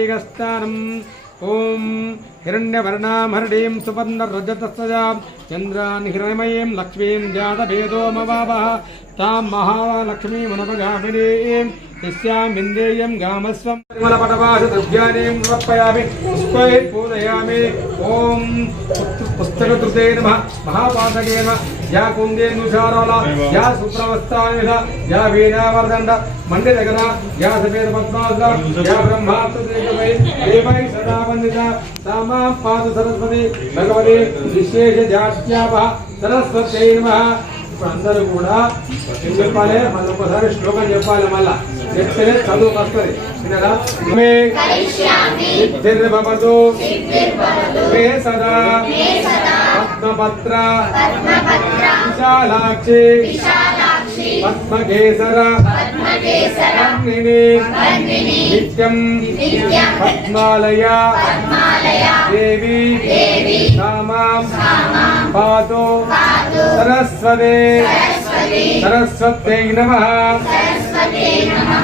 अभिषेकस्नानम् ओम हिरण्यवर्णां हरिणीं सुवर्णरजतस्तजां चन्द्रान् हिरण्मयीं लक्ष्मीं जातभेदोमवावः तां महालक्ष्मीमनपगामिनीं यस्यां विन्देयं गामस्वं परिमलपटवासद्रव्याणीं समर्पयामि पुष्पैः पूजयामि ओम पुस्तककृते नमः महापातके नमः या कुन्देन्दुशारवला या सुप्रवस्थानिध या वीणावर्दण्ड मण्डितकर या सफेदपद्मासना या ब्रह्मात्मदेवै देवै सदा वन्दिता सामां पाद सरस्वती भगवती विशेषजात्यापः सरस्वत्यै नमः అందరూ కూడా ఏం చెప్పాలి మళ్ళీ ఒకసారి శ్లోకం చెప్పాలి మళ్ళా చెప్తేనే చదువు వస్తుంది వినరా సిద్ధిర్భవతు మే సదా పద్మపత్ర విశాలాక్షి పద్మకేసర వర్ణిని నిత్యం పద్మాలయ దేవి సామాం పాతో सरस्वती सरस्वत्यै नमः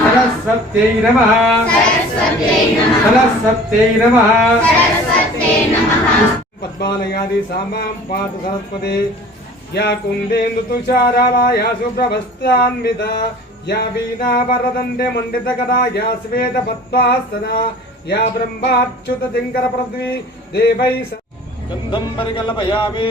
सरस्वत्यै नमः सरस्वत्यै नमः पद्मालयादि सामां पात सरस्वती या कुन्देन्दुतुषारावा या शुभ्रवस्त्रान्विता या वीणावरदण्डे मण्डितकरा या श्वेतपद्मासना या ब्रह्माच्युतजिङ्करपृथ्वी देवै गन्धं परिकल्पयामि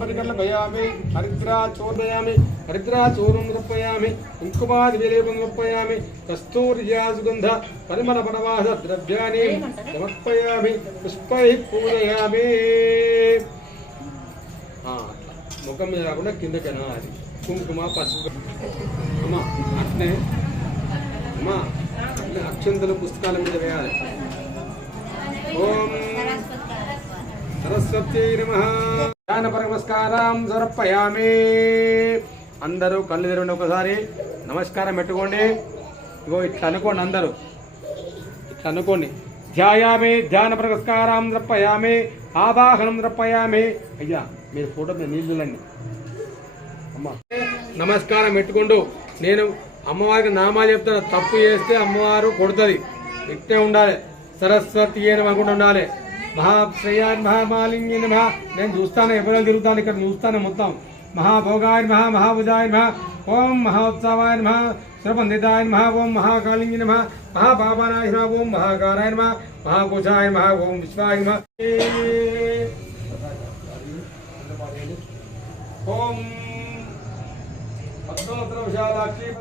परिकल्पयामि हरिद्राचूर्णयामि हरिद्राचूर्णं समर्पयामि कुङ्कुमादिविलेपं समर्पयामि कस्तूर्यासुगन्ध परिमलपटवास द्रव्याणि समर्पयामि पुष्पैः पूजयामि मुखं మీద కాకుండా కిందకనా అది కుంకుమ పసుపు అమ్మా అట్నే అమ్మా అక్షంతలు పుస్తకాల మీద వేయాలి ఓం सरस्वती नमः నమస్కారం సమర్పయామి అందరూ కళ్ళు తెరవండి ఒకసారి నమస్కారం పెట్టుకోండి ఇగో ఇట్లా అనుకోండి అందరూ ఇట్లా అనుకోండి ధ్యాయామి ధ్యాన నమస్కారం సమర్పయామి ఆవాహనం సమర్పయామి అయ్యా మీరు ఫోటో నీళ్ళండి అమ్మా నమస్కారం పెట్టుకోండు నేను అమ్మవారికి నామాలు చెప్తాను తప్పు చేస్తే అమ్మవారు కొడుతుంది ఇట్టే ఉండాలి సరస్వతి అని అనుకుంటూ ఉండాలి महाश्रेयान् महामालिन्ये नमः నేను చూస్తాను ఎవరో తిరుగుతాను ఇక్కడ చూస్తాను మొత్తం महाभोगाय नमः महाभुजाय नमः ओम महोत्सवाय नमः सर्ववन्दिताय नमः ओम महाकालिन्ये नमः महापावनाय नमः ओम महाकाराय नमः महाकोशाय नमः ओम विश्वाय नमः ओम पद्मपत्र विशालाक्षी